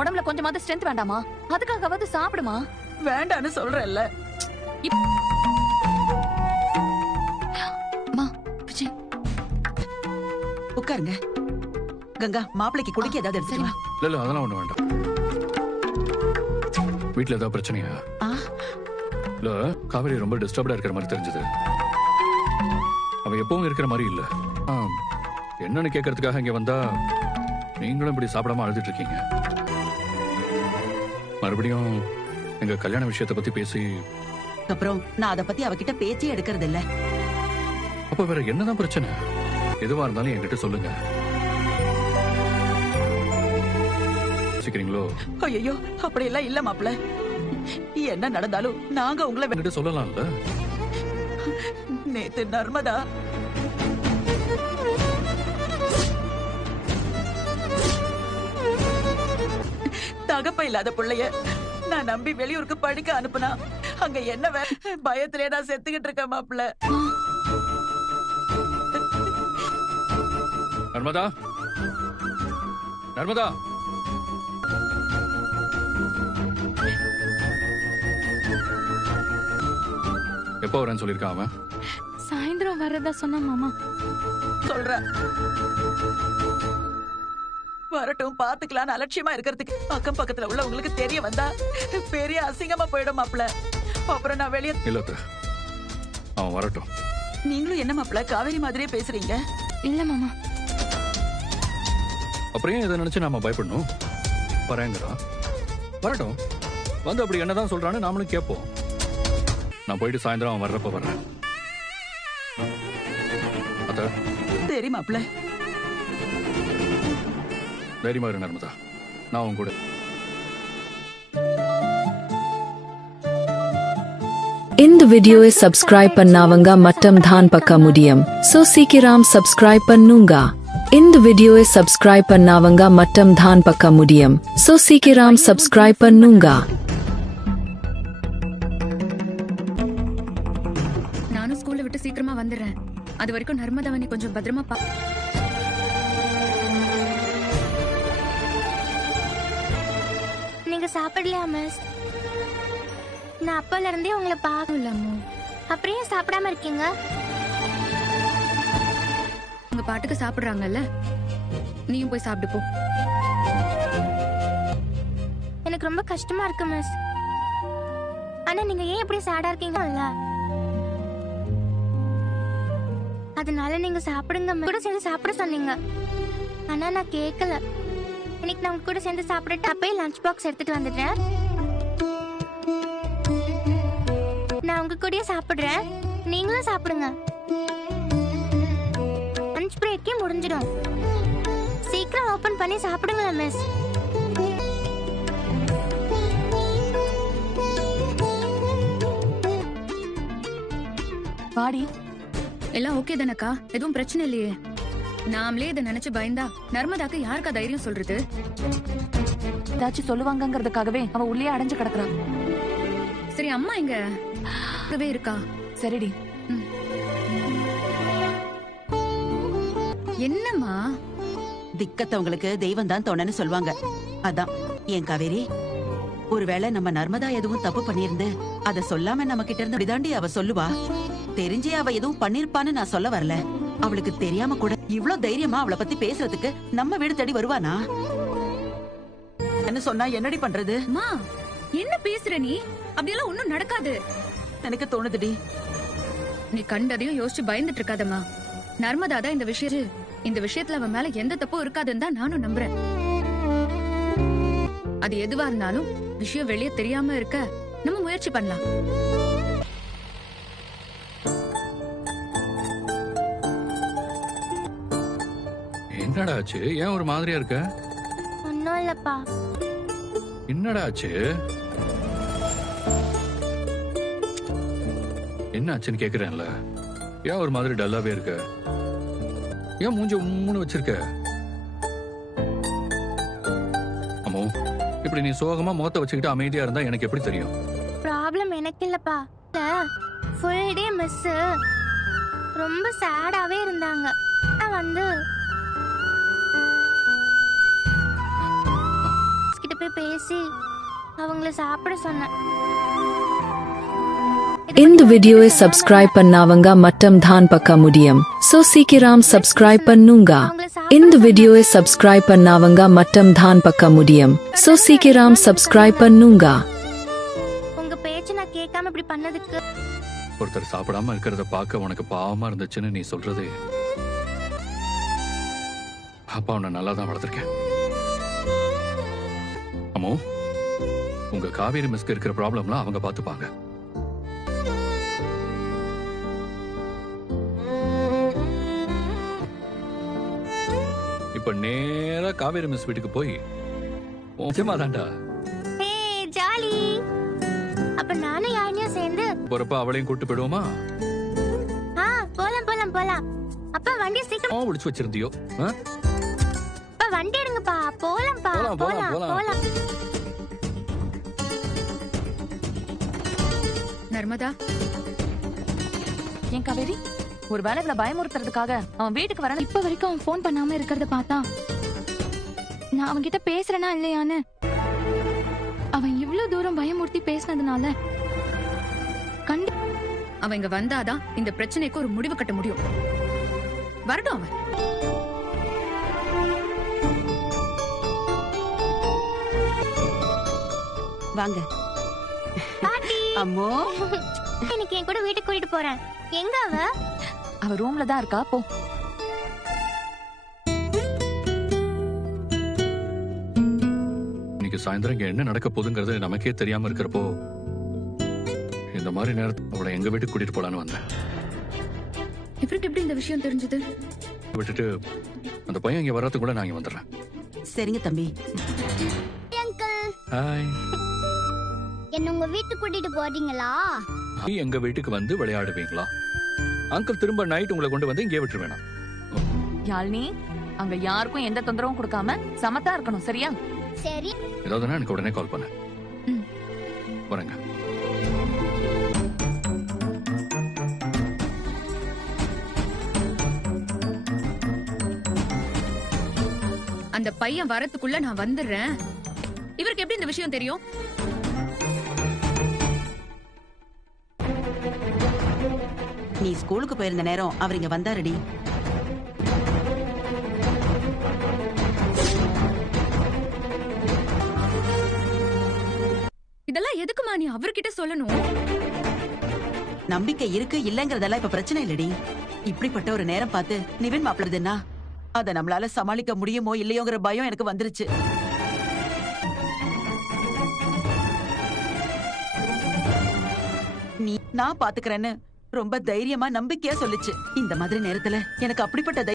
உடம்புல கொஞ்சமாவது ஸ்ட்ரென்த் வேண்டாமா? அதுக்காகவாவது சாப்பிடுமா. வேண்டான்னு சொல்றேன்ல. விஜய் உட்காருங்க. கங்கா, மாப்பிளைக்கு குடிக்க ஏதாவது எடுத்துட்டு வா. இல்ல அதெல்லாம் ஒண்ணு வேண்டாம். வீட்டுல ஏதாவது பிரச்சனையா? இல்ல, காவேரி ரொம்ப டிஸ்டர்ப்டா இருக்கிற மாதிரி தெரிஞ்சது. அவ எப்பவும் இருக்கிற மாதிரி இல்ல. என்னன்னு கேட்கறதுக்காக இங்க வந்தா நீங்களும் இப்படி சாப்பிடாம அழுதுட்டு இருக்கீங்க. மறுபடியும் எங்க கல்யாண விஷயத்தை பத்தி பேசி அப்புறம் நான் அதை பத்தி அவகிட்ட பேச்சே எடுக்கிறது இல்ல. அப்ப வேற என்னதான் பிரச்சனை? எதுவா இருந்தாலும் என்கிட்ட சொல்லுங்க. யோசிக்கிறீங்களோ? ஐயோ, அப்படி எல்லாம் இல்ல மாப்பிள்ள. என்ன நடந்தாலும் நாங்க உங்களை என்கிட்ட சொல்லலாம்ல. நேத்து நர்மதா தகப்ப இல்லாத பிள்ளைய நான் நம்பி வெளியூருக்கு படிக்க அனுப்புனா அங்க என்ன பயத்திலே நான் செத்துக்கிட்டு இருக்கேன் மாப்பிள்ள. நர்மதா, நர்மதா, எப்போ வரேன்னு சொல்லிருக்கான் அவன்? சாயந்தரம் வரதா சொன்னா மாமா. சொல்ற வரட்டும், பாத்துக்கலான்னு அலட்சியமா இருக்கிறதுக்கு அக்கம் பக்கத்துல உள்ள உங்களுக்கு தெரிய வந்தா பெரிய அசிங்கமா போயிடும் மாப்பிள்ள. அப்புறம் நான் வெளியே இல்ல, அவன் வரட்டும். நீங்களும் என்ன மாப்பிள்ள காவேரி மாதிரியே பேசுறீங்க? இல்ல மாமா. அப்புறம் இதை நினைச்சு நாம பயப்படணும்? வரேங்கிறான், வரட்டும். வந்து அப்படி என்னதான் சொல்றான்னு நாமளும் கேட்போம். நான் போயிட்டு சாயந்தரம் அவன் வர்றப்ப வர்றேன். சரி மாப்பிள்ள. தைரியமா இரு நர்மதா, நான் உன் கூட. இந்த வீடியோவை சப்ஸ்கிரைப் பண்ணாவங்க மட்டும் தான் பார்க்க முடியும். சோ சீக்கிரம் சப்ஸ்கிரைப் பண்ணுங்க. இந்த வீடியோவை சப்ஸ்கிரைப் பண்ணாவங்க மட்டும் தான் பார்க்க முடியும். சோ சீக்கிரம் சப்ஸ்கிரைப் பண்ணுங்க. நானும் ஸ்கூல்ல விட்டு சீக்கிரமா வந்துடுறேன். அது வரைக்கும் நர்மதாவனி கொஞ்சம் பத்திரமா பா. நீங்க சாப்பிடலையா மிஸ்? நான் அப்பல இருந்தே உங்களை பார்க்கலாமோ. அப்படியே சாப்பிடாம இருக்கீங்க? உங்க பாட்டுக்கு சாப்பிடுறாங்கல்ல, நீயும் போய் சாப்பிடு போ. எனக்கு ரொம்ப கஷ்டமா இருக்கு மிஸ். ஆனா நீங்க ஏன் இப்படி சேடா இருக்கீங்கல்ல, அதனால நீங்க சாப்பிடுங்க. கூட சேர்ந்து சாப்பிட சொன்னீங்க, ஆனா நான் கேட்கல. இன்னைக்கு நான் உங்க கூட சேர்ந்து சாப்பிட்டுட்டு அப்பயே லஞ்ச் பாக்ஸ் எடுத்துட்டு வந்துடுறேன். நான் உங்க கூடயே சாப்பிடுறேன், நீங்களும் சாப்பிடுங்க. லஞ்ச் பிரேக்கே முடிஞ்சிடும். சீக்கிரம் ஓபன் பண்ணி சாப்பிடுங்களா மிஸ். பாடி எல்லாம் ஓகே தானக்கா? எதுவும் பிரச்சனை இல்லையே? நாமளே இதை நினைச்சு பயந்தா நர்மதாக்கு யாருக்கா தைரியம் சொல்றது? ஏதாச்சும் சொல்லுவாங்கங்கிறதுக்காகவே அவ உள்ளே அடைஞ்சு கிடக்குறான். சரி, அம்மா எங்க இருக்கா? சரிடி. என்னம்மா? திக்கத்தவங்களுக்கு தெய்வம் தான் தோணன்னு சொல்லுவாங்க. அதான் என் காவேரி, ஒருவேளை நம்ம நர்மதா எதுவும் தப்பு பண்ணிருந்து அத சொல்லாம நம்ம கிட்ட இருந்து அப்படிதாண்டி அவ சொல்லுவா. தெரிஞ்சே அவ எதுவும் பண்ணிருப்பான்னு நான் சொல்ல வரல. அவளுக்கு தெரியாம கூட இவ்ளோ தைரியமா அவளை பத்தி பேசுறதுக்கு நம்ம வீடு தேடி வருவானா? என்ன சொன்னா என்னடி பண்றது? அம்மா, என்ன பேசுற நீ? அப்படியெல்லாம் ஒண்ணும் நடக்காது. எனக்கு தோணுதுடி. நீ கண்டதையும் யோசிச்சு பயந்துட்டு இருக்காதம்மா. நர்மதா தான் இந்த விஷயத்துல அவன் மேல எந்த தப்பும் இருக்காதுன்னு தான் நானும் நம்புறேன். அது எதுவா இருந்தாலும் விஷயம் வெளியே தெரியாம இருக்க நம்ம முயற்சி பண்ணலாம். என்னடா ஆச்சு? ஏன் ஒரு மாதிரியா இருக்க? ஒன்னும் இல்லப்பா. என்னடா ஆச்சு? என்ன ஆச்சுன்னு கேக்குறேன்ல. ஏன் ஒரு மாதிரி டல்லாவே இருக்க? ஏன் மூஞ்சி உம்முன்னு வச்சிருக்க? அம்மோ, இப்படி நீ சோகமா முகத்தை வச்சுக்கிட்டு அமைதியா இருந்தா எனக்கு எப்படி தெரியும்? ப்ராப்ளம் எனக்கு இல்லப்பா. ஃபுல் டே மிஸ் ரொம்ப சேடாவே இருந்தாங்க. நான் வந்து கிட்ட போய் பேசி அவங்கள சாப்பிட சொன்னேன். இந்த வீடியோவை சப்ஸ்கிரைப் பண்ணாவங்க மட்டும் தான் பார்க்க முடியும். சோ சீக்கிரம் சப்ஸ்கிரைப் பண்ணுங்க. இந்த வீடியோவை சப்ஸ்கிரைப் பண்ணாவங்க மட்டும் தான் பார்க்க முடியும். சோ சீக்கிரம் சப்ஸ்கிரைப் பண்ணுங்க. உங்க பேச்ச நான் கேட்காம இப்படி பண்ணதுக்கு ஒருத்தர் சாப்பிடாம இருக்கிறத பார்க்க உனக்கு பாவமா இருந்துச்சுன்னு நீ சொல்றது, அப்பா உன்னை நல்லா தான் வளர்த்திருக்கேன். அம்மோ, உங்க காவேரி மிஸ்க்கு இருக்கிற ப்ராப்ளம்லாம் அவங்க பார்த்துப்பாங்க. இப்ப நேரா காவேரி மிஸ் வீட்டுக்கு போய் தான்டா ஹே ஜாலி. அப்ப நானும் யாரையும் சேர்ந்து போறப்ப அவளையும் கூட்டு போயிடுவோமா? போலாம் போலாம் போலாம். அப்பா வண்டி சீக்கிரம் ஒளிச்சு வச்சிருந்தியோ? அப்பா வண்டி எடுங்கப்பா. போலாம்ப்பா. போலாம், போலாம், போலாம் போலாம். போலாம். நர்மதா, ஏன் காவேரி, ஒரு வேலை இவ்வளவு பயமுறுத்துறதுக்காக அவன் வீட்டுக்கு வர இப்ப வரைக்கும் அவன் ஃபோன் பண்ணாம இருக்கிறத பார்த்தா நான் அவன்கிட்ட பேசுறேனா இல்லையான்னு, அவன் இவ்ளோ தூரம் பயமுறுத்தி பேசினதுனால அவன் இங்க வந்தாதான் இந்த பிரச்சனைக்கு ஒரு முடிவு கட்ட முடியும். வரட்டும் அவன். வாங்க. அம்மோ, எனக்கு என் கூட வீட்டுக்கு கூட்டிட்டு போறேன். எங்க அவ ரூம்ல தான் இருக்கா. போ. இன்னைக்கு சாயந்தரம் இங்க என்ன நடக்க போகுதுங்கிறது நமக்கே தெரியாம இருக்கிறப்போ இந்த மாதிரி நேரத்தில் அவளை எங்க வீட்டுக்கு கூட்டிட்டு போலான்னு வந்தேன். இவருக்கு எப்படி இந்த விஷயம் தெரிஞ்சது? விட்டுட்டு அந்த பையன் இங்க வர்றதுக்கு கூட நான் இங்க வந்துடுறேன். சரிங்க தம்பி. ஹாய். என்ன உங்க வீட்டுக்கு கூட்டிட்டு போறீங்களா? நீ எங்க வீட்டுக்கு வந்து விளையாடுவீங்களா? அங்கிள் திரும்ப நைட் உங்களை கொண்டு வந்து இங்கே விட்டுரு வேணாம். யாழ்னி, அங்க யாருக்கும் எந்த தொந்தரவும் கொடுக்காம சமத்தா இருக்கணும், சரியா? சரி. ஏதாவதுன்னா எனக்கு உடனே கால் பண்ணு. வரேங்க. அந்த பையன் வரதுக்குள்ள நான் வந்துடுறேன். இவருக்கு எப்படி இந்த விஷயம் தெரியும்? நீ ஸ்கூலுக்கு போயிருந்த நேரம் அவர் இங்க வந்தாரடி. இதெல்லாம் எதுக்குமா நீ அவர்கிட்ட சொல்லணும்? நம்பிக்கை இருக்கு இல்லங்கறதெல்லாம் இப்ப பிரச்சனை இல்லடி. இப்படிப்பட்ட ஒரு நேரம் பார்த்து நிவின் மாப்பிளதுன்னா அத நம்மளால சமாளிக்க முடியுமோ இல்லையோங்கிற பயம் எனக்கு வந்துருச்சு. நீ நான் பாத்துக்கிறேன்னு ரொம்ப தைரியமா நம்பிக்கையா சொல்லுச்சு. இந்த மாதிரி நேரத்துல எனக்கு அப்படிப்பட்ட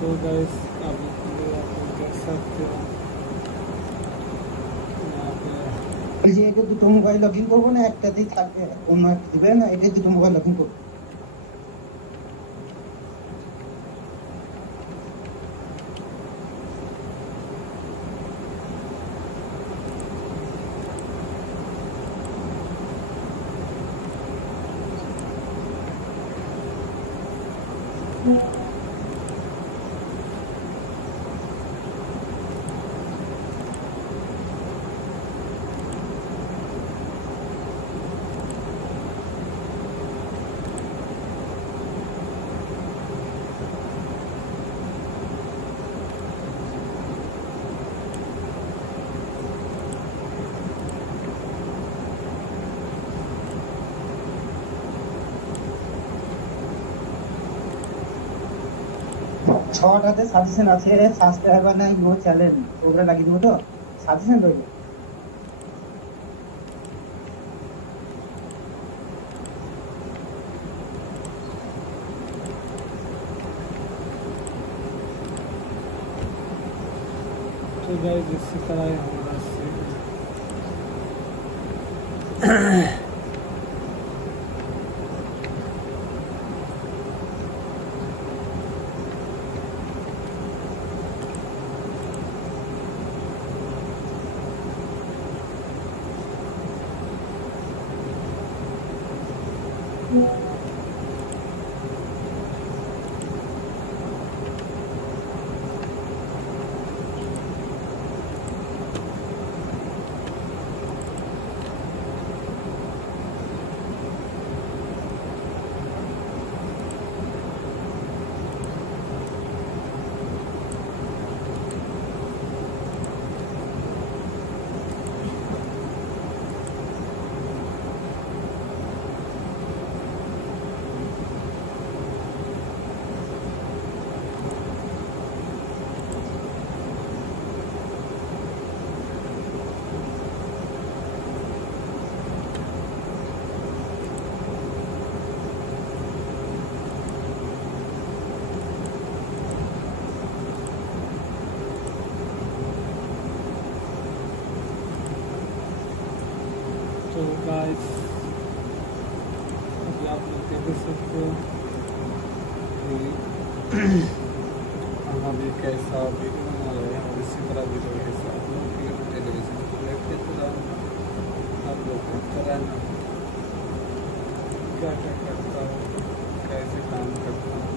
So guys, अभी आप देख सकते हो যে এটা দুটো মোবাইল লগইন করব না একটাতেই থাকবে অন্য একটা দিবে না এটা দুটো মোবাইল লগইন করব ছটাতে সাজেশন আছে সাবস্ক্রাইবার নাই নো চ্যানেল ওগুলা লাগিয়ে দিব তো সাজেশন রইবে तो गाइस इसी तरह हमारा तो गाइस अभी आप लोग देख सकते हो कि हम अभी कैसा वीडियो बना रहे हैं और इसी तरह वीडियो के साथ टेलीविजन को लेके चला आप लोग देखते रहना क्या क्या करता हूँ, कैसे काम करता हूँ।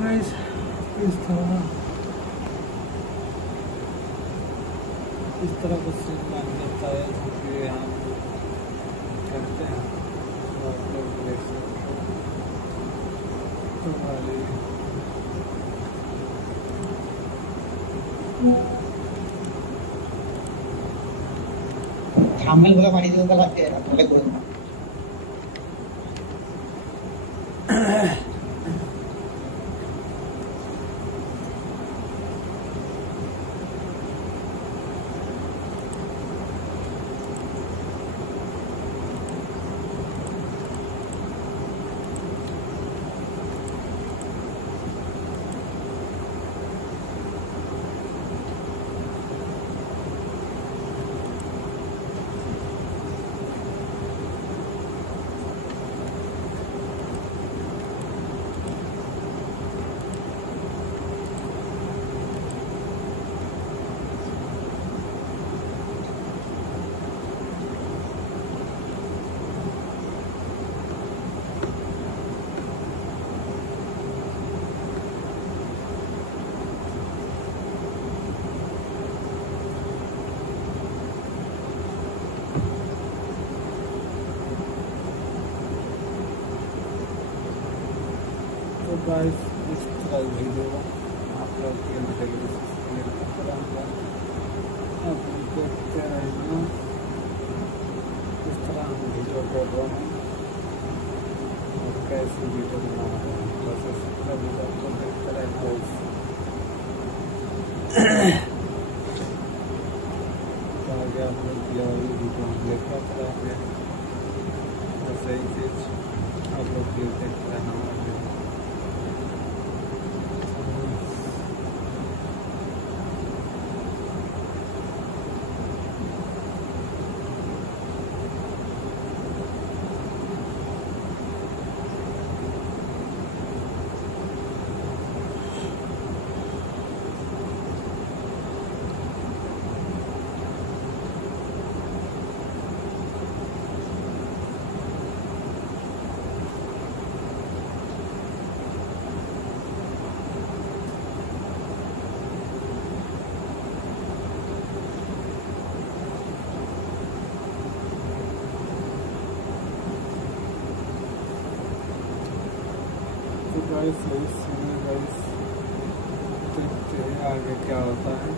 गाइस इस तरह कुछ सीन बन जाता है जो कि हम करते हैं तो आप लोग देख सकते हो। तो वाली थांबेल बघा पाणी देऊन लागते आपल्याला करून तो गाइस इस तरह वीडियो आप लोग के लिए टेलीविजन आप देखते रहना किस तरह हम वीडियो कर रहे हैं और कैसे वीडियो बना रहे हैं। बस इस तरह वीडियो आपको देखते रहना। तो आगे आप लोग यह वीडियो देखते रहेंगे और सही चीज़ आप लोग देखते रहना। तो गाइस देखते हैं आगे क्या होता है।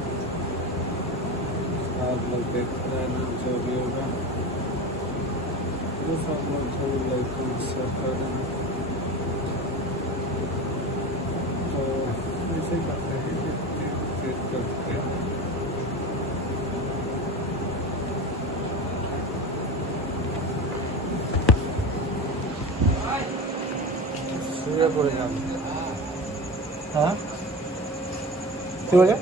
आप लोग देखते रहना जो भी होगा। बस आप लोग जरूर लाइक और शेयर कर देना। तो ऐसे करते हैं करते हैं। हाँ क्या हो गया?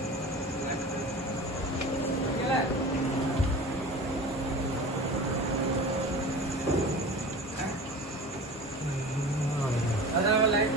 लाइट